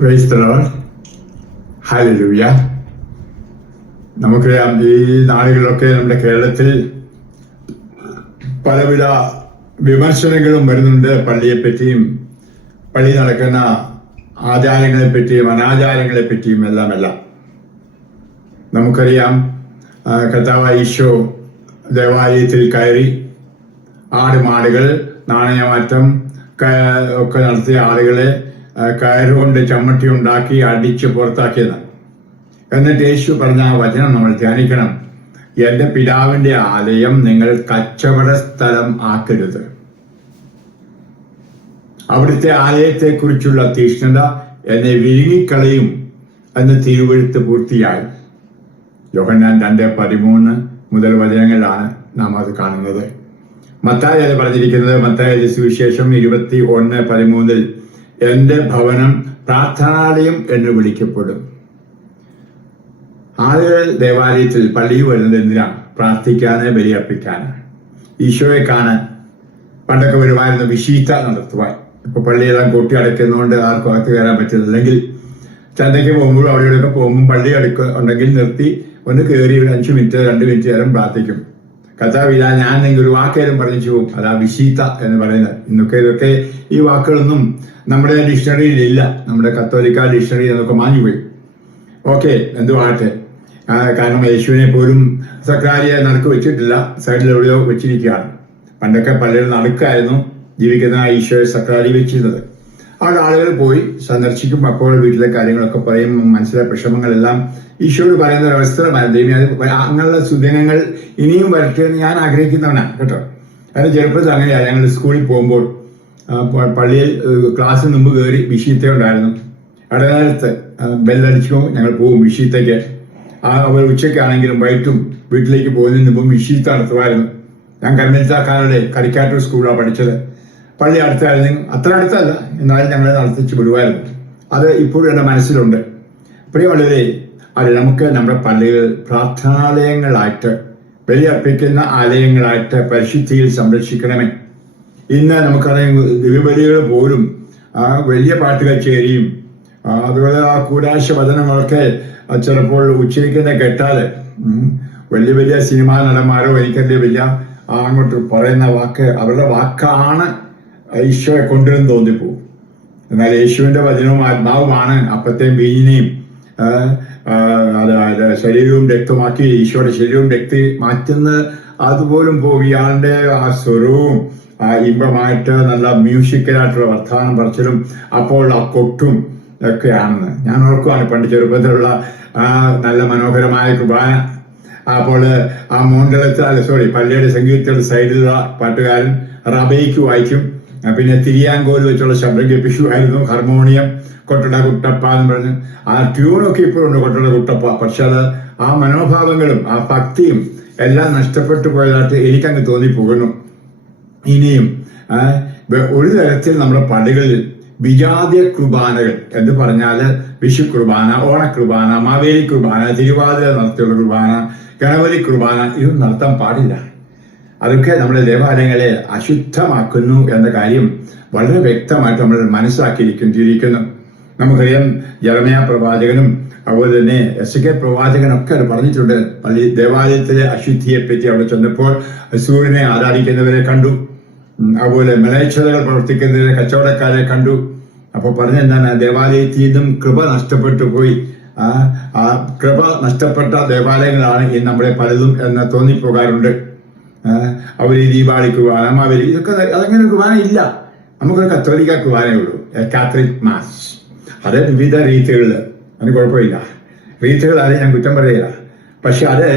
Price Lord. നമുക്കറിയാം ഈ നാളുകളിലൊക്കെ നമ്മുടെ കേരളത്തിൽ പലവിധ വിമർശനങ്ങളും വരുന്നുണ്ട്. പള്ളിയെ പറ്റിയും പള്ളി നടക്കുന്ന ആചാരങ്ങളെ പറ്റിയും അനാചാരങ്ങളെ പറ്റിയും എല്ലാം എല്ലാം നമുക്കറിയാം കർത്താവ് ഈശോ ദേവാലയത്തിൽ കയറി ആടുമാടുകൾ നാണയമാറ്റം ഒക്കെ നടത്തിയ ആളുകളെ കയറുകൊണ്ട് ചമ്മട്ടി ഉണ്ടാക്കി അടിച്ച് പുറത്താക്കിയതാണ്. എന്നിട്ട് യേശു പറഞ്ഞ ആ വചനം നമ്മൾ ധ്യാനിക്കണം. എന്റെ പിതാവിന്റെ ആലയം നിങ്ങൾ കച്ചവട സ്ഥലം ആക്കരുത്. അവിടുത്തെ ആലയത്തെക്കുറിച്ചുള്ള തീഷ്ണത എന്നെ വിഴുങ്ങിക്കളയും എന്ന് തിരുവഴുത്ത് പൂർത്തിയായി. യോഹന്നാൻ രണ്ട് പതിമൂന്ന് മുതൽ വചനങ്ങളിലാണ് നാം അത് കാണുന്നത്. മത്തായ പറഞ്ഞിരിക്കുന്നത് മത്തായ സുവിശേഷം ഇരുപത്തി ഒന്ന് പതിമൂന്നിൽ എന്റെ ഭവനം പ്രാർത്ഥനാലയം എന്ന് വിളിക്കപ്പെടും. ആളുകൾ ദേവാലയത്തിൽ പള്ളിയിൽ വരുന്നത് എന്തിനാണ് പ്രാർത്ഥിക്കാന് ബലിയർപ്പിക്കാന്. ഈശോയെ കാണാൻ. പണ്ടൊക്കെ വരുമായിരുന്നു വിശീത്ത നടത്തുവാൻ. ഇപ്പൊ പള്ളിയെല്ലാം കൂട്ടി അടയ്ക്കുന്നതുകൊണ്ട് ആർക്കും അകത്ത് കയറാൻ പറ്റുന്നില്ലെങ്കിൽ ചന്തയ്ക്ക് പോകുമ്പോൾ അവിടെ ഇവിടെയൊക്കെ പോകുമ്പോൾ പള്ളി അടുക്കുന്നുണ്ടെങ്കിൽ നിർത്തി ഒന്ന് കയറി ഒരു അഞ്ച് മിനിറ്റ് രണ്ട് മിനിറ്റ് നേരം പ്രാർത്ഥിക്കും. കഥാവില ഞാൻ എങ്കിൽ ഒരു വാക്കേലും പറഞ്ഞു പോകും അതാ വിശീത്ത എന്ന് പറയുന്നത്. ഇന്നൊക്കെ ഇതൊക്കെ ഈ വാക്കുകളൊന്നും നമ്മുടെ ഡിക്ഷണറിയിൽ ഇല്ല. നമ്മുടെ കത്തോലിക്ക ഡിക്ഷണറി എന്നൊക്കെ മാഞ്ഞുപോയി ഓക്കെ എന്തുവാട്ടെ ആ, കാരണം യേശുവിനെ പോലും സക്രാരിയെ നടുക്ക് വെച്ചിട്ടില്ല. സൈഡിൽ എവിടെയോ വെച്ചിരിക്കുകയാണ്. പണ്ടൊക്കെ പലരും നടുക്കായിരുന്നു ജീവിക്കുന്ന ഈശോയെ സക്രാരി വെച്ചിരുന്നത്. അവിടെ ആളുകൾ പോയി സന്ദർശിക്കും അപ്പോൾ വീട്ടിലെ കാര്യങ്ങളൊക്കെ പറയും മനസ്സിലെ വിഷമങ്ങളെല്ലാം ഈശോട് പറയുന്ന ഒരു അവസരമാണ് ദൈവം അങ്ങനെയുള്ള സുദിനങ്ങൾ ഇനിയും വരട്ടെ എന്ന് ഞാൻ ആഗ്രഹിക്കുന്നവനാണ് കേട്ടോ. അതിന് ചെറുപ്പത്തിൽ അങ്ങനെയാണ് ഞങ്ങൾ സ്കൂളിൽ പോകുമ്പോൾ പള്ളിയിൽ ക്ലാസ്സിന് മുമ്പ് കയറി വിഷയത്തെ ഉണ്ടായിരുന്നു. ഇടനേരത്ത് ബെല്ലടിച്ചു ഞങ്ങൾ പോകും വിഷയത്തേക്ക് ആ അവർ ഉച്ചയ്ക്കാണെങ്കിലും വൈകിട്ടും വീട്ടിലേക്ക് പോകുന്നതിന് മുമ്പ് വിഷയത്ത് നടത്തുമായിരുന്നു. ഞാൻ കരുമൽത്താക്കാരുടെ കരിക്കാട്ടൂർ സ്കൂളിലാണ് പഠിച്ചത്. പള്ളി അടുത്തായിരുന്നു. അത്ര അടുത്തല്ല. എന്നാലും ഞങ്ങളെ നടത്തിച്ച് വിടുമായിരുന്നു അത് ഇപ്പോഴും എന്റെ മനസ്സിലുണ്ട്. പ്രിയമുള്ളവരെ അത് നമുക്ക് നമ്മുടെ പള്ളികൾ പ്രാർത്ഥനാലയങ്ങളായിട്ട് ബലിയർപ്പിക്കുന്ന ആലയങ്ങളായിട്ട് പരിശുദ്ധിയിൽ സംരക്ഷിക്കണമേ. ഇന്ന് നമുക്കറിയാം ദിവബലികൾ പോലും വലിയ പാട്ട് കച്ചേരിയും അതുപോലെ ആ കൂടാശ വചനങ്ങളൊക്കെ ചിലപ്പോൾ ഉച്ചരിക്കുന്ന കേട്ടാൽ വലിയ വലിയ സിനിമാ നടന്മാരോ എനിക്കറിയ വലിയ ആ, അങ്ങോട്ട് പറയുന്ന വാക്ക് അവരുടെ വാക്കാണ് ഈശോയെ കൊണ്ടുവരും തോന്നിപ്പോവും എന്നാൽ യേശുവിന്റെ വചനവും ആത്മാവുമാണ്. അപ്പത്തെയും ആ, അതായത് ശരീരവും രക്തമാക്കി ഈശോയുടെ ശരീരവും രക്തി മാറ്റുന്ന അതുപോലും പോകും. ഇയാളുടെ ആ സ്വരവും ആ ഇമ്പമായിട്ട് നല്ല മ്യൂസിക്കലായിട്ടുള്ള വർത്തമാനം പറച്ചിലും അപ്പോൾ ആ കൊട്ടും ഒക്കെയാണെന്ന് ഞാൻ ഓർക്കുവാണ് പണ്ട് ചെറുപ്പത്തിലുള്ള ആ നല്ല മനോഹരമായ കുർബാന അപ്പോൾ ആ മോണ്ടലത്തിൽ അല്ല സോറി പള്ളിയുടെ സംഗീതത്തിൽ സൈഡിലുള്ള പാട്ടുകാരൻ റബയ്ക്ക് വായിക്കും. പിന്നെ തിരിയാങ്കോൽ വെച്ചുള്ള ശബ്ദം കേൾപ്പിക്കുമായിരുന്നു ഹാർമോണിയം കൊട്ടട കുട്ടപ്പ എന്ന് പറഞ്ഞ് ആ ട്യൂണൊക്കെ ഇപ്പോഴുണ്ട് കൊട്ടട കുട്ടപ്പ. പക്ഷെ അത് ആ മനോഭാവങ്ങളും ആ ഭക്തിയും എല്ലാം നഷ്ടപ്പെട്ടു പോയതായിട്ട് എനിക്കങ്ങ് തോന്നിപ്പോകുന്നു. ഇനിയും ഒരു തരത്തിൽ നമ്മുടെ പള്ളികളിൽ വിജാതീയ കുർബാനകൾ എന്ന് പറഞ്ഞാൽ വിഷു കുർബാന ഓണക്കുർബാന മാവേലി കുർബാന തിരുവാതിര നടത്തിയുള്ള കുർബാന ഗണപതി കുർബാന ഇതൊന്നും നടത്താൻ പാടില്ല. അതൊക്കെ നമ്മുടെ ദേവാലയങ്ങളെ അശുദ്ധമാക്കുന്നു എന്ന കാര്യം വളരെ വ്യക്തമായിട്ട് നമ്മൾ മനസ്സിലാക്കിയിരിക്കുന്നു നമുക്കറിയാം ജർമ്മയ പ്രവാചകനും അതുപോലെ തന്നെ എസ് കെ പ്രവാചകനൊക്കെ പറഞ്ഞിട്ടുണ്ട്. പള്ളി ദേവാലയത്തിലെ അശുദ്ധിയെ പറ്റി അവിടെ ചെന്നപ്പോൾ സൂര്യനെ ആരാധിക്കുന്നവരെ കണ്ടു. അതുപോലെ മലയച്ഛതകൾ പ്രവർത്തിക്കുന്നവരെ കച്ചവടക്കാരെ കണ്ടു. അപ്പോൾ പറഞ്ഞെന്താണ്? ദേവാലയത്തിൽ നിന്നും കൃപ നഷ്ടപ്പെട്ടു പോയി. ആ കൃപ നഷ്ടപ്പെട്ട ദേവാലയങ്ങളാണ് ഈ നമ്മളെ പലതും എന്ന് തോന്നിപ്പോകാറുണ്ട്. അവർ ദീപാവലി കുർബാന മാവേലി ഇതൊക്കെ അതങ്ങനെ കുർബാന ഇല്ല. നമുക്കൊരു കത്തോലിക്ക കുർബാനയേ ഉള്ളൂ. Catholic mass. അത് വിവിധ രീതികളിൽ അതിന് കുഴപ്പമില്ല. റീത്തുകൾ ആരെയും ഞാൻ കുറ്റം പറയില്ല. പക്ഷെ അത്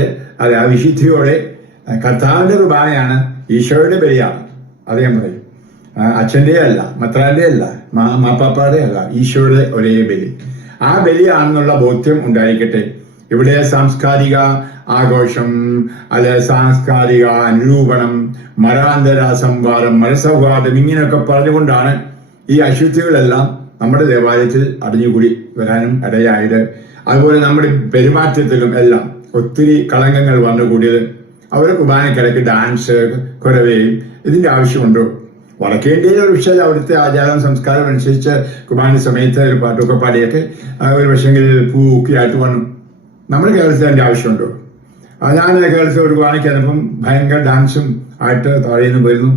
അത് ആ വിശുദ്ധിയോടെ ആ, കർത്താവിന്റെ കുർബാനയാണ് ഈശോയുടെ ബലിയാണ്. അത് ഞാൻ പറയും. അച്ഛന്റെ അല്ല മത്രാന്റെ അല്ല മാ മാപ്പാപ്പാടെ അല്ല ഈശോയുടെ ഒരേ ബലി. ആ ബലിയാണെന്നുള്ള ബോധ്യം ഉണ്ടായിരിക്കട്ടെ. ഇവിടെ സാംസ്കാരിക ആഘോഷം അല്ലെ സാംസ്കാരിക അനുരൂപണം മരാന്തര സംവാദം മനസ്സൗഹാർദ്ദം ഇങ്ങനെയൊക്കെ പറഞ്ഞുകൊണ്ടാണ് ഈ അശുദ്ധികളെല്ലാം നമ്മുടെ ദേവാലയത്തിൽ അടിഞ്ഞുകൂടി വരാനും ഇടയായത്. അതുപോലെ നമ്മുടെ പെരുമാറ്റത്തിലും എല്ലാം ഒത്തിരി കളങ്കങ്ങൾ വന്നുകൂടിയത് അവരെ കുർബാനക്കിടയ്ക്ക് ഡാൻസ് കുറവേയും ഇതിന്റെ ആവശ്യമുണ്ടോ. വടക്കേ ഇന്ത്യയിലെ ഒരു പക്ഷേ അവിടുത്തെ ആചാരം സംസ്കാരം അനുസരിച്ച് കുർബാന സമയത്ത് ഒരു പാട്ടൊക്കെ പാടിയൊക്കെ ഒരു പക്ഷെങ്കിൽ പൂക്കി ആയിട്ട് വന്നു. നമ്മുടെ കേരളത്തിൽ അതിന്റെ ആവശ്യമുണ്ടോ. ഞാൻ കേരളത്തിൽ ഒരു കുർബാനയ്ക്ക് വന്നപ്പം ഭയങ്കര ഡാൻസും ആയിട്ട് താഴെ വരുന്നു.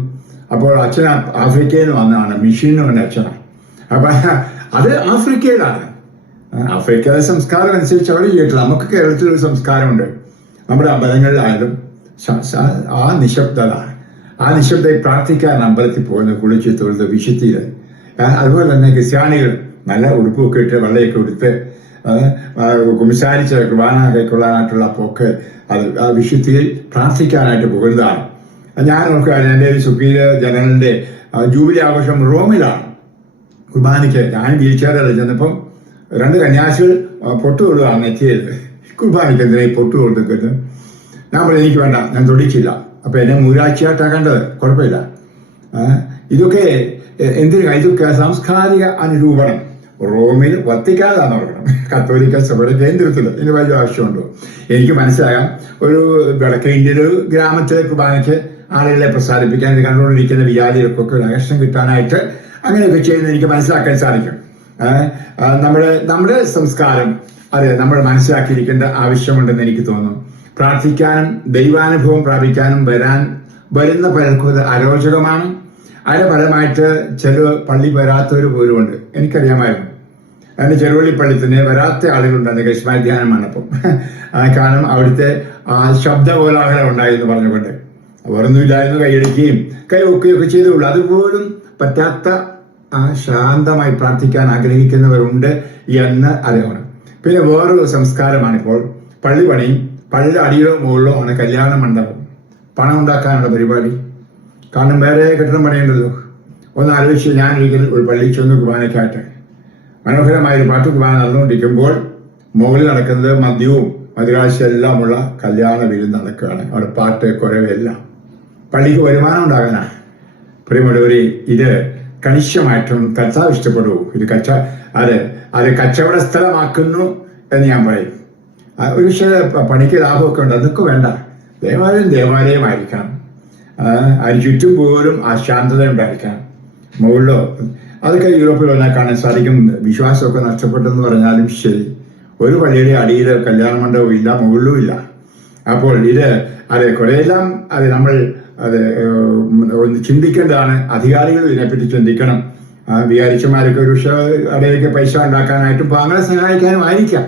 അപ്പോൾ അച്ഛൻ ആഫ്രിക്കയിൽ നിന്ന് വന്നതാണ്. മെഷീനിന് വന്ന അച്ഛനാണ് അപ്പൊ അത് ആഫ്രിക്കയിലാണ് ആഫ്രിക്കയിലെ സംസ്കാരം അനുസരിച്ച് അവർ ചെയ്തിട്ടില്ല നമുക്ക് കേരളത്തിൽ ഒരു സംസ്കാരമുണ്ട്. നമ്മുടെ അമ്പലങ്ങളിലായാലും ആ നിശബ്ദത. ആ നിശബ്ദയിൽ പ്രാർത്ഥിക്കാൻ അമ്പലത്തിൽ പോകുന്ന കുളിച്ച് തൊഴുത് വിശുദ്ധിയിൽ അതുപോലെ തന്നെ ക്രിസ്ത്യാനികൾ നല്ല ഉടുപ്പൊക്കെ ഇട്ട് വെള്ളയൊക്കെ ഉടുത്ത് കുമിശാരിച്ച ആ, കുമ്പസാരിച്ച് കുർബാന കൈക്കൊള്ളാനായിട്ടുള്ള പോക്ക്. അത് ആ വിശുദ്ധിയിൽ പ്രാർത്ഥിക്കാനായിട്ട് പോകരുതാണ് ഞാൻ ഓർക്കുകയാണ് എന്റെ ഒരു സുപ്പീരിയർ ജനറലിന്റെ ജൂബിലി ആഘോഷം റോമിലാണ്. കുർബാനയ്ക്ക് ഞാൻ വീൽ ചെയറിൽ ചെന്നപ്പം രണ്ട് കന്യാസികൾ പൊട്ടുകൊള്ളുകയാണ് നെറ്റിയിൽ. കുർബാനയ്ക്ക് എന്തിനാ ഈ പൊട്ട് കൊടുത്തിട്ട് ഞാൻ പറഞ്ഞു എനിക്ക് വേണ്ട ഞാൻ തൊടിച്ചില്ല. അപ്പോൾ എന്നെ മൂരാഴ്ചയായിട്ടാക്കേണ്ടത് കുഴപ്പമില്ല. ആ, ഇതൊക്കെ എന്തിനാ? ഇതൊക്കെ സാംസ്കാരിക അനുരൂപണം. റോമിൽ വത്തിക്കാതാണ് പറയണം കത്തോലിക്ക സഭയുടെ കേന്ദ്രത്തിൽ ഇതിന് വലിയ ആവശ്യമുണ്ടോ. എനിക്ക് മനസ്സിലാകാം. ഒരു വടക്കേ ഇന്ത്യയിലെ ഗ്രാമത്തിലെ കുർബാനയ്ക്ക് ആളുകളെ പ്രസാരിപ്പിക്കാൻ കണ്ടുകൊണ്ടിരിക്കുന്ന വിചാരികൾക്കൊക്കെ ഒരു ആകർഷണം കിട്ടാനായിട്ട് അങ്ങനെയൊക്കെ ചെയ്യുന്നത് എനിക്ക് മനസ്സിലാക്കാൻ സാധിക്കും. നമ്മുടെ നമ്മുടെ സംസ്കാരം അതെ നമ്മൾ മനസ്സിലാക്കിയിരിക്കേണ്ട ആവശ്യമുണ്ടെന്ന് എനിക്ക് തോന്നുന്നു പ്രാർത്ഥിക്കാനും ദൈവാനുഭവം പ്രാപിക്കാനും വരാൻ വരുന്ന പലർക്കും അത് അരോചകമാണ്. അതിന് ഫലമായിട്ട് ചില പള്ളി വരാത്തവർ പോലുമുണ്ട്. എനിക്കറിയാമായിരുന്നു. അതിന് ചെറുവള്ളി പള്ളി തന്നെ വരാത്ത ആളുകളുണ്ടായിരുന്നു കശ്മാർ ധ്യാനം വന്നപ്പം ആ, കാരണം അവിടുത്തെ ആ ശബ്ദ കോലാഹലം ഉണ്ടായിരുന്നു പറഞ്ഞുകൊണ്ട്. വേറൊന്നുമില്ലായിരുന്നു കൈയടിക്കുകയും കൈ ഒക്കെ ചെയ്തുള്ളൂ. അതുപോലും പറ്റാത്ത ആ ശാന്തമായി പ്രാർത്ഥിക്കാൻ ആഗ്രഹിക്കുന്നവരുണ്ട് എന്ന് അറിയണം പിന്നെ വേറൊരു സംസ്കാരമാണിപ്പോൾ. പള്ളി പണിയും പള്ളി അടിയിലോ മുകളിലോ ആണ് കല്യാണ മണ്ഡപം. പണം ഉണ്ടാക്കാനുള്ള പരിപാടി. കാരണം വേറെ കെട്ടിടം പണിയേണ്ടല്ലോ. ഒന്ന് ആലോചിച്ച് ഞാൻ ഒരു പള്ളിയിൽ ചെന്ന് കുർബാനയ്ക്കായിട്ട് മനോഹരമായ ഒരു പാട്ട് കുർബാന നടന്നുകൊണ്ടിരിക്കുമ്പോൾ മുകളിൽ നടക്കുന്നത് മദ്യവും മധുരാശിയെല്ലാമുള്ള കല്യാണ വിരുന്ന് നടക്കുകയാണ്. അവിടെ പാട്ട് കുരവെല്ലാം പള്ളിക്ക് വരുമാനം ഉണ്ടാകാനാണ് പ്രിയമുള്ളവരെ ഇത് കണിശമായിട്ടും കർത്താവ് ഇഷ്ടപ്പെടൂ ഇത് കച്ച അത് അത് കച്ചവട സ്ഥലമാക്കുന്നു എന്ന് ഞാൻ പറയും. ഒരു പക്ഷേ പണിക്ക് ലാഭമൊക്കെ ഉണ്ട്. അതൊക്കെ വേണ്ട. ദേവാലയം ദേവാലയമായിരിക്കണം. അതിന് ചുറ്റും പോലും ആ ശാന്തത ഉണ്ടായിരിക്കണം മുകളിലോ അതൊക്കെ യൂറോപ്പിൽ കാണാൻ സാധിക്കും വിശ്വാസമൊക്കെ നഷ്ടപ്പെട്ടെന്ന് പറഞ്ഞാലും ശരി. ഒരു പള്ളിയുടെ അടിയിൽ കല്യാണ മണ്ഡപവും ഇല്ല മുകളിലും ഇല്ല. അപ്പോൾ ഇത് അതെ കുറെയെല്ലാം അത് നമ്മൾ അത് ഒന്ന് ചിന്തിക്കേണ്ടതാണ്. അധികാരികൾ ഇതിനെപ്പറ്റി ചിന്തിക്കണം. വികാരിച്ചമാരൊക്കെ ഒരു അവിടെയൊക്കെ പൈസ ഉണ്ടാക്കാനായിട്ടും പാങ്ങളെ സഹായിക്കാനും ആയിരിക്കാം.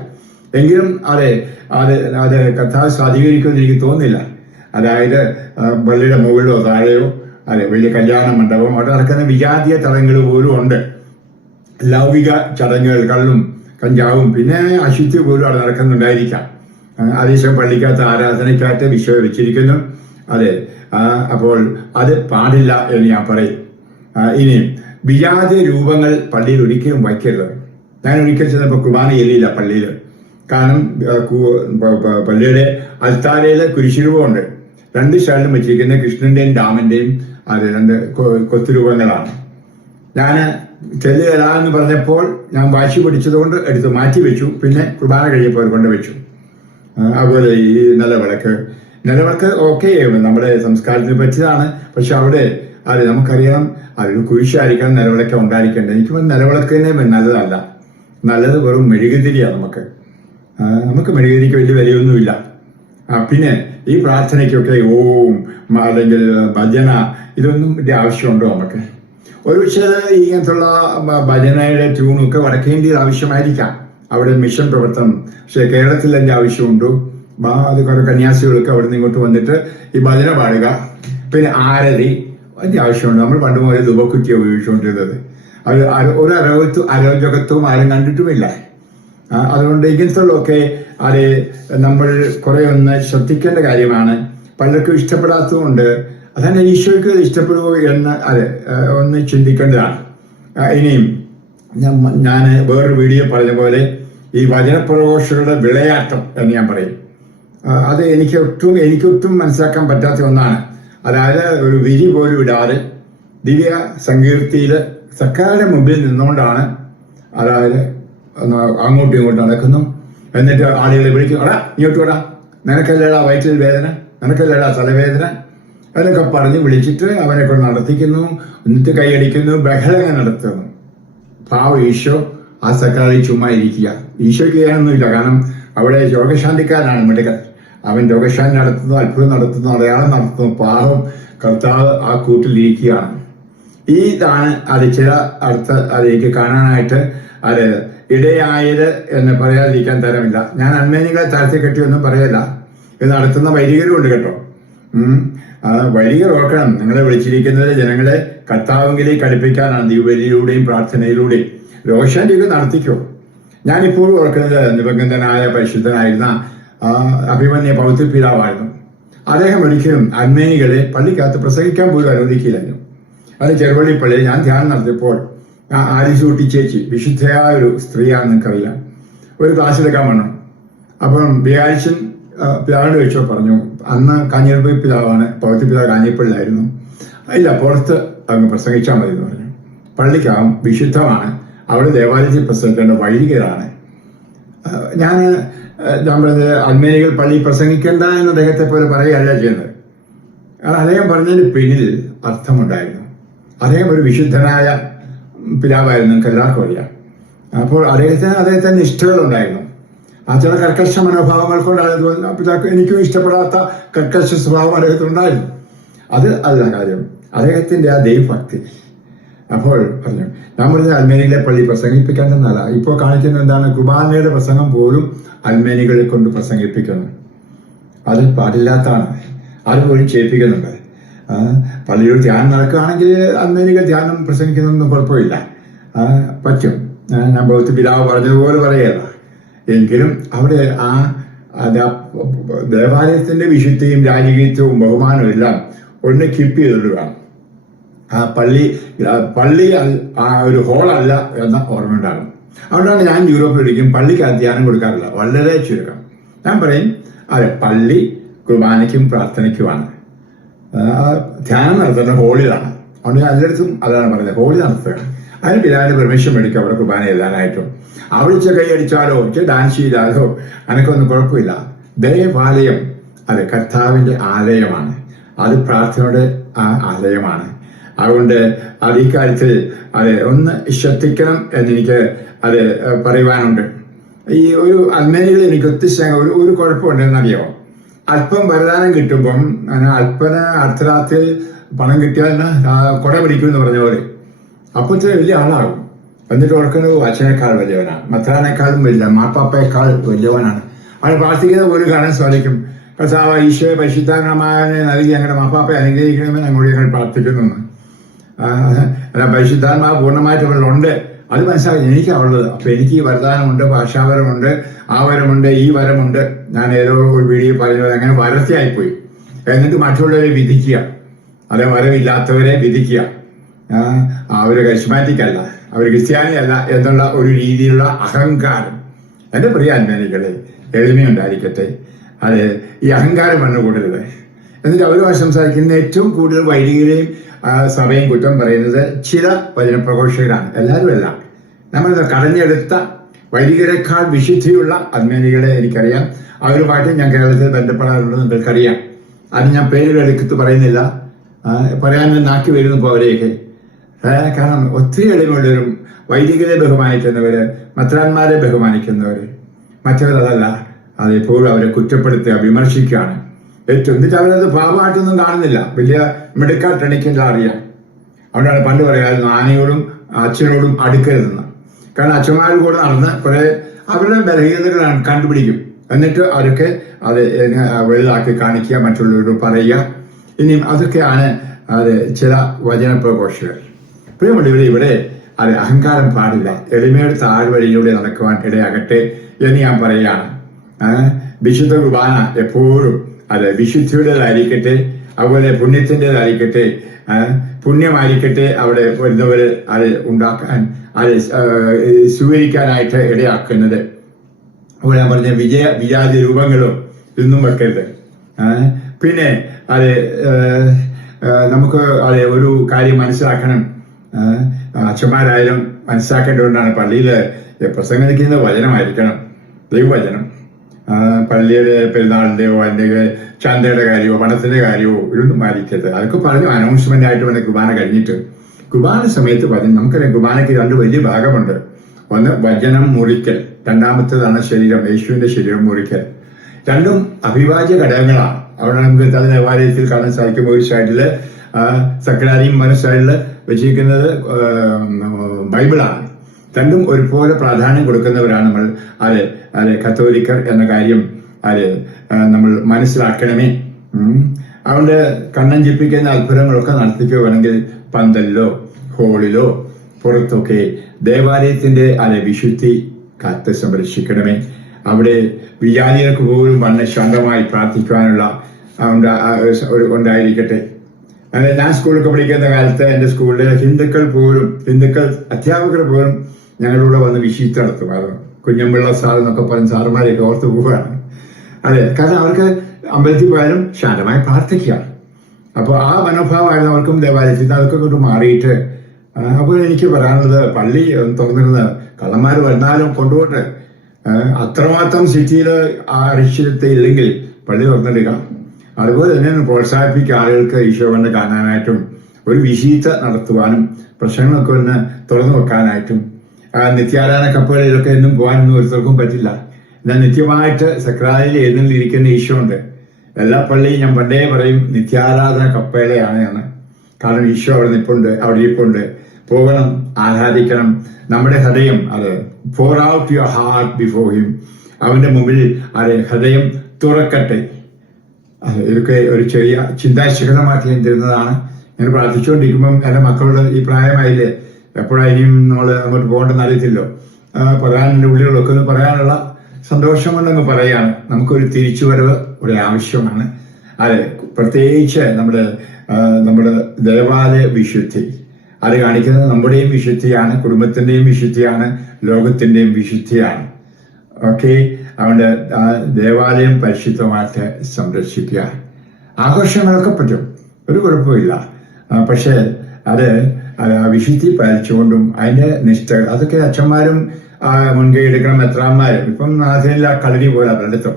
എങ്കിലും അതെ അത് അത് കഥാ സ്വാധീകരിക്കുമെന്ന് എനിക്ക് തോന്നുന്നില്ല. അതായത് പള്ളിയുടെ മുകളിലോ താഴെയോ അതെ വലിയ കല്യാണ മണ്ഡപം. അവിടെ നടക്കുന്ന വിജാതീയ ചടങ്ങുകൾ പോലും ഉണ്ട്. ലൗകിക ചടങ്ങുകൾ കള്ളും കഞ്ചാവും പിന്നെ അശുദ്ധി പോലും അവിടെ നടക്കുന്നുണ്ടായിരിക്കാം. അതേസമയം പള്ളിക്കകത്ത് ആരാധനയ്ക്കായിട്ട് വിശ്വ വെച്ചിരിക്കുന്നു. അതെ അപ്പോൾ അത് പാടില്ല എന്ന് ഞാൻ പറയും. ഇനി വിജാതീയ രൂപങ്ങൾ പള്ളിയിൽ ഒരിക്കലും വയ്ക്കരുത്. ഞാൻ ഒരിക്കൽ ചെന്നപ്പോൾ കുർബാന ചെല്ലിയില്ല പള്ളിയിൽ. കാരണം പള്ളിയുടെ അൽത്താരയിലെ കുരിശിരൂപമുണ്ട്. രണ്ട് ശാലിലും വെച്ചിരിക്കുന്ന കൃഷ്ണന്റെയും രാമന്റെയും അത് രണ്ട് കൊത്തിരൂപങ്ങളാണ് ഞാൻ ചെല്ലു തരാമെന്ന് പറഞ്ഞപ്പോൾ ഞാൻ വാശി പിടിച്ചതുകൊണ്ട് എടുത്ത് മാറ്റി വെച്ചു. പിന്നെ കുർബാന കഴിഞ്ഞപ്പോൾ കൊണ്ട് വെച്ചു. ആ, അതുപോലെ ഈ നിലവിളക്ക്. നിലവിളക്ക് ഓക്കെ നമ്മുടെ സംസ്കാരത്തിന് പറ്റിയതാണ്. പക്ഷെ അവിടെ അത് നമുക്കറിയാം അതൊരു കുരിശായിരിക്കണം നിലവിളക്ക് ഉണ്ടായിരിക്കേണ്ടത്. എനിക്ക് നിലവിളക്ക് തന്നെ നല്ലതല്ല. നല്ലത് വെറും മെഴുകുതിരിയാണ് നമുക്ക്. നമുക്ക് മെഴുകുതിരിക്ക് വലിയ വിലയൊന്നുമില്ല. പിന്നെ ഈ പ്രാർത്ഥനയ്ക്കൊക്കെ ഓം അല്ലെങ്കിൽ ഭജന ഇതൊന്നും ഇതിന്റെ ആവശ്യമുണ്ടോ നമുക്ക്? ഒരു പക്ഷേ ഇങ്ങനത്തുള്ള ഭജനയുടെ ട്യൂണൊക്കെ വടക്കേണ്ടിയത് ആവശ്യമായിരിക്കാം. അവിടെ മിഷൻ പ്രവർത്തനം. പക്ഷേ കേരളത്തിൽ അതിന്റെ ആവശ്യമുണ്ടോ? അത് കുറെ കന്യാസികളൊക്കെ അവിടെ നിന്ന് ഇങ്ങോട്ട് വന്നിട്ട് ഈ ഭജന പാടുക. പിന്നെ ആരതി അതിന്റെ ആവശ്യമുണ്ട്. നമ്മൾ പണ്ട് മുതലേ ദുബക്കുറ്റി ഉപയോഗിച്ചുകൊണ്ടിരുന്നത്. അത് ഒരു അരോചകത്വവും ആരും കണ്ടിട്ടുമില്ല. അതുകൊണ്ട് ഇങ്ങനത്തുള്ളതൊക്കെ അത് നമ്മൾ കുറെ ഒന്ന് ശ്രദ്ധിക്കേണ്ട കാര്യമാണ്. പലർക്കും ഇഷ്ടപ്പെടാത്തതുകൊണ്ട് അതന്നെ ഈശോയ്ക്ക് ഇഷ്ടപ്പെടുമോ എന്ന് അത് ഒന്ന് ചിന്തിക്കേണ്ടതാണ്. ഇനിയും ഞാൻ വേറൊരു വീഡിയോ പറഞ്ഞ പോലെ ഈ വചനപ്രഘോഷകളുടെ വിളയാട്ടം എന്ന് ഞാൻ പറയും. അത് എനിക്ക് ഒട്ടും എനിക്കൊട്ടും മനസ്സിലാക്കാൻ പറ്റാത്ത ഒന്നാണ്. അതായത് ഒരു വിരി പോലും ഇടാതെ ദിവ്യ സങ്കീർത്തിയിൽ സർക്കാരിന്റെ മുമ്പിൽ നിന്നുകൊണ്ടാണ് അതായത് അങ്ങോട്ടും ഇങ്ങോട്ടും നടക്കുന്നു. എന്നിട്ട് ആളുകളെ വിളിക്കും അടാ ഇങ്ങോട്ട് വിടാ. നിനക്കല്ലേടാ വയറ്റിൽ വേദന? നിനക്കല്ലേടാ തലവേദന? അതൊക്കെ പറഞ്ഞ് വിളിച്ചിട്ട് അവനെ കൊണ്ട് നടത്തിക്കുന്നു. എന്നിട്ട് കൈയടിക്കുന്നു ബഹളങ്ങൾ നടത്തുന്നു. പാവ ഈശോ ആ സക്കാരി ചുമ്മാ ഇരിക്കുക. ഈശോയ്ക്ക് ചെയ്യാനൊന്നുമില്ല കാരണം അവിടെ രോഗശാന്തിക്കാരനാണ് മെഡിക്കൽ അവൻ രോഗശാന്തി നടത്തുന്നു അത്ഭുതം നടത്തുന്നു അടയാളം നടത്തുന്നു പാവം കർത്താവ് ആ കൂട്ടിലിരിക്കുകയാണ് ഇതാണ് അത് ചില അടുത്ത അതിലേക്ക് കാണാനായിട്ട് അത് ഇടയായത് എന്ന് പറയാതിരിക്കാൻ തരമില്ല. ഞാൻ അന്മേനികളെ താഴ്ത്തി കെട്ടിയൊന്നും പറയല്ല. ഇത് നടത്തുന്ന വൈദികരും ഉണ്ട് കേട്ടോ വൈദികർ ഓർക്കണം. നിങ്ങളെ വിളിച്ചിരിക്കുന്നത് ജനങ്ങളെ കർത്താവെങ്കിലേക്ക് അടുപ്പിക്കാനാണ് ദീപലിയിലൂടെയും പ്രാർത്ഥനയിലൂടെയും രോഗശാന്തിയൊക്കെ നടത്തിക്കോ. ഞാനിപ്പോഴും ഓർക്കുന്നത് നിബന്ധനായ പരിശുദ്ധനായിരുന്ന അഭിമന്യ പൗത്യ പിതാവായിരുന്നു. അദ്ദേഹം ഒരിക്കലും അന്മേനികളെ പള്ളിക്കകത്ത് പ്രസംഗിക്കാൻ പോലും അനുവദിക്കില്ലായിരുന്നു. അത് ചെറുവള്ളിപ്പള്ളിയിൽ ഞാൻ ധ്യാനം നടത്തിയപ്പോൾ ആരിസൂട്ടി ചേച്ചി വിശുദ്ധയായ ഒരു സ്ത്രീയാണ് നിങ്ങൾക്കറിയാം. ഒരു വേണം അപ്പം വ്യാഴ്ച പിതാവിനോട് വെച്ചോ പറഞ്ഞു അന്ന് കാഞ്ഞിരപ്പള്ളി പിതാവാണ് പൗത്യ പിതാവ് കാഞ്ഞിരപ്പള്ളിലായിരുന്നു ഇല്ല പുറത്ത് അങ്ങ് പ്രസംഗിച്ചാൽ മതി എന്ന് പറഞ്ഞു. പള്ളിക്കാവും വിശുദ്ധമാണ് അവിടെ ദേവാലയത്തിൽ പ്രസംഗിക്കേണ്ട വൈദികരാണ്. ഞാൻ ഞാൻ പറഞ്ഞത് അന്മേനികൾ പള്ളി പ്രസംഗിക്കേണ്ട എന്ന് അദ്ദേഹത്തെ പോലെ പറയുകയല്ല ചെയ്യുന്നത്. കാരണം അദ്ദേഹം പറഞ്ഞതിന് പിന്നിൽ അർത്ഥമുണ്ടായിരുന്നു. അദ്ദേഹം ഒരു വിശുദ്ധനായ പിതാവായിരുന്നു നിങ്ങൾക്ക് എല്ലാവർക്കും അപ്പോൾ അദ്ദേഹത്തിന് അദ്ദേഹത്തിന് നിഷ്ഠകളുണ്ടായിരുന്നു ആ ചില കർക്കശ മനോഭാവങ്ങൾ പിതാക്ക് എനിക്കും ഇഷ്ടപ്പെടാത്ത കർക്കശ സ്വഭാവം അദ്ദേഹത്തിനുണ്ടായിരുന്നു. അത് അല്ല കാര്യം. അദ്ദേഹത്തിന്റെ ആ ദൈവഭക്തി. അപ്പോൾ പറഞ്ഞു ഞാൻ പറഞ്ഞ അൽമേനിയിലെ പള്ളി പ്രസംഗിപ്പിക്കേണ്ടെന്നല്ല ഇപ്പോൾ കാണിക്കുന്ന എന്താണ്? കുർബാനയുടെ പ്രസംഗം പോലും അൽമേനികളെ കൊണ്ട് പ്രസംഗിപ്പിക്കുന്നു. അത് പാടില്ലാത്തതാണ്. അത് പോലും ചെയ്യിപ്പിക്കുന്നുണ്ട് പള്ളിയിൽ ധ്യാനം നടക്കുകയാണെങ്കിൽ അൽമേനികൾ ധ്യാനം പ്രസംഗിക്കുന്നൊന്നും കുഴപ്പമില്ല. പറ്റും. ഞാൻ ബൗദ്ധ പിതാവ് പറഞ്ഞതുപോലെ പറയുക എങ്കിലും അവിടെ ആ ദേവാലയത്തിന്റെ വിശുദ്ധിയും രാജകീയത്വവും ബഹുമാനവും എല്ലാം ഒന്ന് കീപ്പ് ചെയ്തിടുകയാണ് ആ പള്ളി പള്ളി ആ ഒരു ഹോളല്ല എന്ന ഓർമ്മ ഉണ്ടാകും. അതുകൊണ്ടാണ് ഞാൻ യൂറോപ്പിലിരിക്കും പള്ളിക്ക് ധ്യാനം കൊടുക്കാറില്ല. വളരെ ചുരുക്കം. ഞാൻ പറയും അതെ പള്ളി കുർബാനയ്ക്കും പ്രാർത്ഥനയ്ക്കുമാണ്. ധ്യാനം നടത്തുന്നത് ഹോളിലാണ്. അതുകൊണ്ട് എല്ലായിടത്തും അതാണ് പറയുന്നത് ഹോളി നടത്തുക അതിന് പിതാവിന്റെ പെർമിഷൻ മേടിക്കും. അവിടെ കുർബാന എഴുതാനായിട്ടും. അടിച്ചാലോ ഒറ്റ ഡാൻസ് ചെയ്താലോ അനക്കൊന്നും കുഴപ്പമില്ല. ദൈവാലയം അത് കർത്താവിന്റെ ആലയമാണ്. അത് പ്രാർത്ഥനയുടെ ആ ആലയമാണ്. അതുകൊണ്ട് അത് ഈ കാര്യത്തിൽ അത് ഒന്ന് ശ്രദ്ധിക്കണം എന്നെനിക്ക് അത് പറയുവാനുണ്ട്. ഈ ഒരു അന്മേനികൾ എനിക്ക് ഒത്തിരി ഒരു ഒരു കുഴപ്പമുണ്ടെന്നറിയാമോ അല്പം വരദാനം കിട്ടുമ്പം അങ്ങനെ അല്പന അർദ്ധരാത്രി പണം കിട്ടിയാൽ കൊട പിടിക്കും എന്ന് പറഞ്ഞ പോലെ. അപ്പോഴത്തെ വലിയ ആളാകും. എന്നിട്ട് ഓർക്കുന്നത് അച്ഛനേക്കാൾ വലിയവനാണ്. മത്രാനേക്കാളും വലിയ മാപ്പാപ്പയേക്കാൾ വലിയവനാണ്. അവൻ പ്രാർത്ഥിക്കുന്നത് പോലും കാണാൻ സാധിക്കും. കർത്താവ് ഈശോയെ പരിശുദ്ധാത്മാവിനെ നൽകി ഞങ്ങളുടെ മാപ്പാപ്പ അനുഗ്രഹിക്കണമെന്ന് ഞങ്ങൾ ഞങ്ങൾ പ്രാർത്ഥിക്കുന്നു പരിശുദ്ധാത്മാവ് പൂർണമായിട്ട് അവളിലുണ്ട് അത് മനസ്സിലാക്കി എനിക്ക് ഉള്ളത് അപ്പൊ എനിക്ക് വരദാനമുണ്ട് ഭാഷാവരമുണ്ട് ആ വരമുണ്ട് ഈ വരമുണ്ട്. ഞാൻ ഏതോ ഒരു വീഡിയോ പറയുന്നത് അങ്ങനെ വരത്തിയായിപ്പോയി എന്നിട്ട് മറ്റുള്ളവരെ വിധിക്കുക. അതേ വരവില്ലാത്തവരെ വിധിക്കുക. അവർ കരിസ്മാറ്റിക് അല്ല അവർ ക്രിസ്ത്യാനി അല്ല എന്നുള്ള ഒരു രീതിയിലുള്ള അഹങ്കാരം. എന്റെ പ്രിയ അന്മേനികളെ എളിമയുണ്ടായിരിക്കട്ടെ. അത് ഈ അഹങ്കാരം വന്നു കൂടരുത്. എന്നിട്ട് അവരുമായി സംസാരിക്കുന്ന ഏറ്റവും കൂടുതൽ വൈദികരെയും സഭയും കുറ്റം പറയുന്നത് ചില വചനപ്രഘോഷകരാണ്. എല്ലാവരും അല്ല നമ്മൾ കടഞ്ഞെടുത്ത വൈദികരെക്കാൾ വിശുദ്ധിയുള്ള അന്മേനികളെ എനിക്കറിയാം. അവരുമായിട്ട് ഞാൻ കേരളത്തിൽ ബന്ധപ്പെടാറുള്ളത് നിങ്ങൾക്കറിയാം. അത് ഞാൻ പേരുകൾ എടുത്ത് പറയുന്നില്ല. പറയാൻ നാക്കി വരുന്നു ഇപ്പോൾ അവരെയൊക്കെ. കാരണം ഒത്തിരി എളിമുള്ളവരും വൈദികരെ ബഹുമാനിക്കുന്നവർ മത്രാന്മാരെ ബഹുമാനിക്കുന്നവർ മറ്റവർ അതല്ല. അത് എപ്പോഴും അവരെ കുറ്റപ്പെടുത്തുക വിമർശിക്കുകയാണ്. ഏറ്റവും എന്നിട്ട് അവരത് പാപമായിട്ടൊന്നും കാണുന്നില്ല. വലിയ മിടുക്കാട്ടെണിക്കില്ല അറിയാം അതുകൊണ്ടാണ് പണ്ട് പറയാമായിരുന്നു ആനയോടും അച്ഛനോടും അടുക്കരുതെന്ന്. കാരണം അച്ഛന്മാരും കൂടെ നടന്ന് കുറെ അവരുടെ ബലഹീനതകളാണ് കണ്ടുപിടിക്കും. എന്നിട്ട് അവരൊക്കെ അത് വലുതാക്കി കാണിക്കുക മറ്റുള്ളവരോട് പറയുക. ഇനിയും അതൊക്കെയാണ് അത് ചില വചനപ്രഘോഷകർ. പ്രിയമുള്ളവരെ ഇവിടെ അത് അഹങ്കാരം പാടില്ല. എളിമയുടെ താഴ്വഴിയിലൂടെ നടക്കുവാൻ ഇടയാകട്ടെ എന്ന് ഞാൻ പറയുകയാണ്. വിശുദ്ധ കുർബാന എപ്പോഴും അത് വിശുദ്ധിയുടേതായിരിക്കട്ടെ അതുപോലെ പുണ്യത്തിന്റെതായിരിക്കട്ടെ പുണ്യമായിരിക്കട്ടെ അവിടെ വരുന്നവർ അത് ഉണ്ടാക്കാൻ അത് സ്വീകരിക്കാനായിട്ട് ഇടയാക്കുന്നത്. അപ്പോൾ ഞാൻ പറഞ്ഞ വിജയ വിജാതി രൂപങ്ങളും ഇന്നും വെക്കരുത്. പിന്നെ അത് നമുക്ക് അത് ഒരു കാര്യം മനസ്സിലാക്കണം. അച്ഛന്മാരായാലും മനസ്സിലാക്കേണ്ടതുകൊണ്ടാണ് പള്ളിയിൽ പ്രസംഗിക്കുന്ന വചനമായിരിക്കണം. ദൈവവചനം. പള്ളിയുടെ പെരുന്നാളിന്റെയോ അല്ലെങ്കിൽ ചന്തയുടെ കാര്യമോ പണത്തിന്റെ കാര്യമോ ഇതൊന്നും മാറിക്കരുത് അതൊക്കെ പറഞ്ഞു അനൗൺസ്മെന്റ് ആയിട്ട് വേണം കുർബാന കഴിഞ്ഞിട്ട്. കുർബാന സമയത്ത് പറഞ്ഞു നമുക്കറിയാം കുർബാനയ്ക്ക് രണ്ട് വലിയ ഭാഗമുണ്ട്. ഒന്ന് വചനം മുറിക്കൽ രണ്ടാമത്തേതാണ് ശരീരം യേശുവിന്റെ ശരീരം മുറിക്കൽ. രണ്ടും അഭിവാജ്യ ഘടകങ്ങളാണ്. അവിടെ നമുക്ക് തല ദേവാലയത്തിൽ കാണാൻ സാധിക്കും ഒരു സൈഡിൽ സക്രാരിയും മറു വെച്ചിരിക്കുന്നത് ബൈബിളാണ്. രണ്ടും ഒരുപോലെ പ്രാധാന്യം കൊടുക്കുന്നവരാണ് നമ്മൾ. അതെ അത് കത്തോലിക്കർ എന്ന കാര്യം അതെ നമ്മൾ മനസ്സിലാക്കണമേ. അതുകൊണ്ട് കണ്ണൻ ജിപ്പിക്കുന്ന അത്ഭുതങ്ങളൊക്കെ നടത്തിക്കുവാണെങ്കിൽ പന്തലിലോ ഹോളിലോ പുറത്തൊക്കെ ദേവാലയത്തിന്റെ അതെ വിശുദ്ധി കാത്ത് സംരക്ഷിക്കണമേ. അവിടെ വിജാലികൾക്ക് പോലും വന്ന് ശാന്തമായി പ്രാർത്ഥിക്കുവാനുള്ള ഒരു ഉണ്ടായിരിക്കട്ടെ. ഞാൻ സ്കൂളിലൊക്കെ പഠിക്കുന്ന കാലത്ത് എന്റെ സ്കൂളിലെ ഹിന്ദുക്കൾ പോലും ഹിന്ദുക്കൾ അധ്യാപകർ പോലും ഞങ്ങളുടെ വന്ന് വിശീത്ത് നടത്തുമായിരുന്നു കുഞ്ഞമ്പിള്ള സാർ എന്നൊക്കെ പറഞ്ഞ സാറുമാരെയൊക്കെ ഓർത്ത് പോവുകയാണ്. അതെ കാരണം അവർക്ക് അമ്പലത്തിൽ പോയാലും ശാന്തമായി പ്രാർത്ഥിക്കുകയാണ് അപ്പോൾ ആ മനോഭാവമായിരുന്നു അവർക്കും ദേവാലയത്തിൽ അതൊക്കെ കൊണ്ട് മാറിയിട്ട് അപ്പോൾ എനിക്ക് പറയാനുള്ളത് പള്ളി തുറന്നിരുന്ന് കള്ളന്മാർ വന്നാലും കൊണ്ടുപോട്ടെ. അത്രമാത്രം സിറ്റിയിൽ ആ അരിശീലത്തെ ഇല്ലെങ്കിൽ പള്ളി തുറന്നിടുക. അതുപോലെ തന്നെ പ്രോത്സാഹിപ്പിക്കുക ആളുകൾക്ക് ഈശോവനെ കാണാനായിട്ടും ഒരു വിശീത നടത്തുവാനും പ്രശ്നങ്ങളൊക്കെ ഒന്ന് തുറന്നു വെക്കാനായിട്ടും നിത്യാരാധന കപ്പലുകളിലൊക്കെ എന്നും പോകാനൊന്നും ഒരുത്തർക്കും പറ്റില്ല. എന്നാൽ നിത്യമായിട്ട് സക്രാലിൽ എഴുന്നള്ളിരിക്കുന്ന ഈശോ ഉണ്ട് എല്ലാ പള്ളിയും ഞാൻ പണ്ടേ പറയും നിത്യാരാധന കപ്പേളയാണ് എന്ന്. കാരണം ഈശോ അവിടെ നിപ്പുണ്ട് അവിടെ ഇരിപ്പുണ്ട്. പോകണം ആരാധിക്കണം. നമ്മുടെ ഹൃദയം അത് pour out your heart before him അവന്റെ മുമ്പിൽ അത് ഹൃദയം തുറക്കട്ടെ. ഇതൊക്കെ ഒരു ചെറിയ ചിന്താശകലമാക്കി ഞാൻ തരുന്നതാണ്. ഞാൻ പ്രാർത്ഥിച്ചുകൊണ്ടിരിക്കുമ്പം എന്റെ മക്കളുടെ ഈ പ്രായമായില്ലേ എപ്പോഴായിരിക്കും നമ്മൾ അങ്ങോട്ട് പോകേണ്ടെന്ന് അറിയത്തില്ലോ പറയാനുള്ള ഉള്ളികളൊക്കെ ഒന്ന് പറയാനുള്ള സന്തോഷം കൊണ്ടങ്ങ് പറയുകയാണ്. നമുക്കൊരു തിരിച്ചുവരവ് ഒരു ആവശ്യമാണ്. അതെ പ്രത്യേകിച്ച് നമ്മുടെ നമ്മുടെ ദേവാലയ വിശുദ്ധി. അത് കാണിക്കുന്നത് നമ്മുടെയും വിശുദ്ധിയാണ് കുടുംബത്തിന്റെയും വിശുദ്ധിയാണ് ലോകത്തിന്റെയും വിശുദ്ധിയാണ്. ഓക്കെ അതുകൊണ്ട് ദേവാലയം പരിശുദ്ധമായിട്ട് സംരക്ഷിക്കുക. ആഘോഷങ്ങളൊക്കെ പറ്റും. ഒരു കുഴപ്പമില്ല പക്ഷേ അത് വിശുദ്ധി പാലിച്ചുകൊണ്ടും അതിന്റെ നിഷ്ഠകൾ അതൊക്കെ അച്ഛന്മാരും മുൻകൈ എടുക്കണം എത്രാന്മാരും ഇപ്പം നാഥനില്ല കളരി പോലെ പലയിടത്തും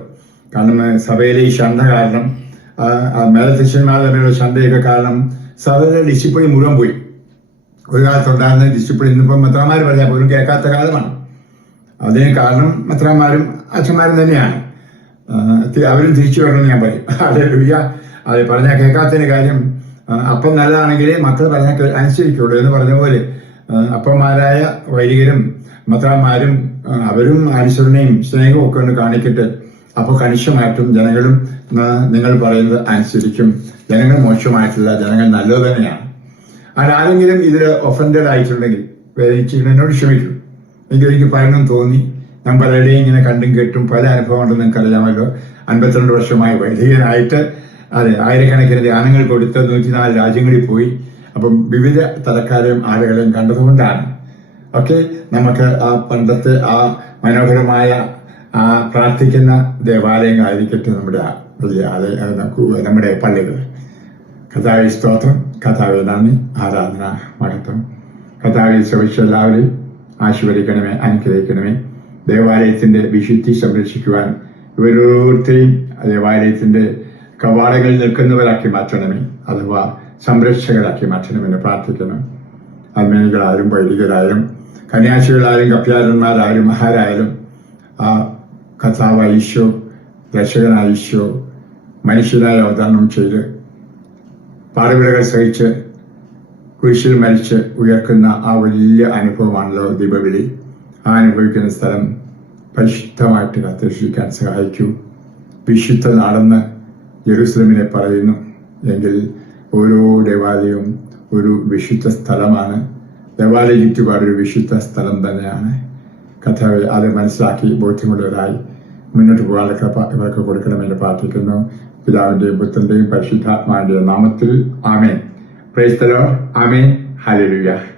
കാരണം സഭയിലെ ഈ ശണ്ട കാരണം മേലധ്യക്ഷന്മാർ തമ്മിലുള്ള ശണ്ടയൊക്കെ കാരണം സഭയിലെ ഡിസിപ്ലിൻ മുഴുവൻ പോയി. ഒരു കാലത്തുണ്ടായിരുന്ന ഡിസിപ്ലിൻ ഇന്നിപ്പം മെത്രാന്മാർ പറഞ്ഞാൽ പോലും കേൾക്കാത്ത കാലമാണ്. അതിന് കാരണം മെത്രാന്മാരും അച്ഛന്മാരും തന്നെയാണ്. അവരും തിരിച്ചു വരണമെന്ന് ഞാൻ പറയും. അതെ അതെ പറഞ്ഞാൽ കേൾക്കാത്തതിന് കാര്യം അപ്പം നല്ലതാണെങ്കിൽ മക്കൾ പറഞ്ഞാൽ അനുസരിക്കുള്ളൂ എന്ന് പറഞ്ഞ പോലെ. അപ്പന്മാരായ വൈദികരും മത്രമാരും അവരും അനുസരണയും സ്നേഹവും ഒക്കെ ഒന്ന് കാണിക്കട്ടെ. അപ്പോൾ കണിശമായിട്ടും ജനങ്ങളും നിങ്ങൾ പറയുന്നത് അനുസരിക്കും. ജനങ്ങൾ മോശമായിട്ടില്ല ജനങ്ങൾ നല്ലത് തന്നെയാണ്. ആരെങ്കിലും ഇതിൽ ഒഫൻഡഡ് ആയിട്ടുണ്ടെങ്കിൽ വേദിച്ചിട്ട് എന്നോട് ക്ഷമിക്കും. എനിക്ക് പറയണം തോന്നി. ഞാൻ പലരുടെയും ഇങ്ങനെ കണ്ടും കേട്ടും പല അനുഭവം ഉണ്ടെന്ന് നിങ്ങൾക്ക് അറിയാമല്ലോ അൻപത്തിരണ്ട് വർഷമായി വൈദികനായിട്ട് അതെ ആയിരക്കണക്കിന് ധ്യാനങ്ങൾ കൊടുത്ത് നൂറ്റിനാല് രാജ്യങ്ങളിൽ പോയി. അപ്പം വിവിധ തലക്കാരെയും ആളുകളെയും കണ്ടതുകൊണ്ടാണ്. ഓക്കെ നമുക്ക് ആ പണ്ടത്തെ ആ മനോഹരമായ ആ പ്രാർത്ഥിക്കുന്ന ദേവാലയങ്ങളായിരിക്കട്ടെ നമ്മുടെ നമ്മുടെ പള്ളികൾ. കഥാവി സ്തോത്രം. കഥാവി നന്ദി. ആരാധന മഹത്വം. കഥാവി ശ്രമിച്ച എല്ലാവരെയും ആശീർവദിക്കണമേ അനുഗ്രഹിക്കണമേ. ദേവാലയത്തിന്റെ വിശുദ്ധി സംരക്ഷിക്കുവാൻ ഇവരോരുത്തരെയും ദേവാലയത്തിന്റെ കവാടങ്ങളിൽ നിൽക്കുന്നവരാക്കി മാറ്റണമേ അഥവാ സംരക്ഷകരാക്കി മാറ്റണമെന്ന് പ്രാർത്ഥിക്കണം. അൽമേനികളായാലും വൈദികരായാലും കന്യാസികളായാലും കപ്യാരന്മാരായാലും മഹാരായാലും ആ കഥാവ് ഈശോ രക്ഷകനായ ഈശോ മനുഷ്യരായി അവതരണം ചെയ്ത് പാറവിളകൾ സഹിച്ച് കുരിശിൽ മരിച്ച് ഉയർക്കുന്ന ആ വലിയ അനുഭവമാണല്ലോ ദീപവിളി. ആ അനുഭവിക്കുന്ന സ്ഥലം പരിശുദ്ധമായിട്ട് കത്തിരക്ഷിക്കാൻ സഹായിക്കൂ. വിശുദ്ധ നാടെന്ന് ജെറുസലമിനെ പറയുന്നു. എങ്കിൽ ഓരോ ദേവാലയവും ഒരു വിശുദ്ധ സ്ഥലമാണ്. ദേവാലയ ചുറ്റുപാട് ഒരു വിശുദ്ധ സ്ഥലം തന്നെയാണ്. കഥ അത് മനസ്സിലാക്കി ബോധ്യമുള്ളവരായി മുന്നോട്ട് പോകാനുള്ള കൃപ ഇവർക്ക് കൊടുക്കണമെന്ന് പ്രാർത്ഥിക്കുന്നു. പിതാവിന്റെയും പുത്രന്റെയും പരിശുദ്ധാത്മാവിന്റെയും നാമത്തിൽ ആമേൻ. പ്രേസ്തലോ ആമേ ഹല്ലേലൂയ